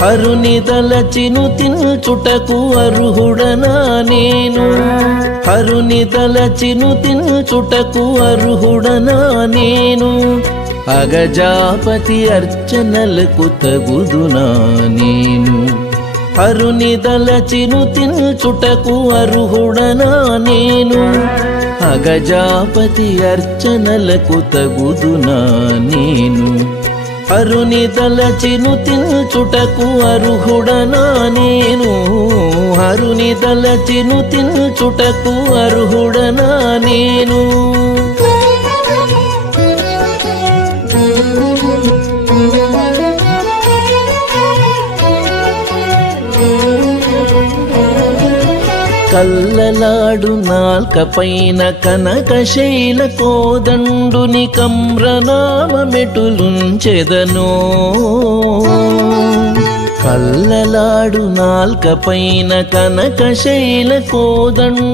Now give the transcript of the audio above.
హరుని తలచిను తిల్చుటకు అర్హుడనా నేను హరుని తలచిను తిల్చుటకు అర్హుడనా నేను అగజాపతి అర్చనలకు తగుదునా నేను హరుని తలచిను తిల్చుటకు అర్హుడనా నేను అగజాపతి అర్చనలకు తగుదునా నేను హరుని తలచిను తిల్చుటకు అర్హుడనా నేను హరుని తలచిను తిల్చుటకు అర్హుడనా నేను కల్లలాడు నాల్కపైన కనకశైల కోదండుని కమ్రనామమెటులుంచెదనో కల్లలాడు నాల్కపైన కనకశైల కోదండు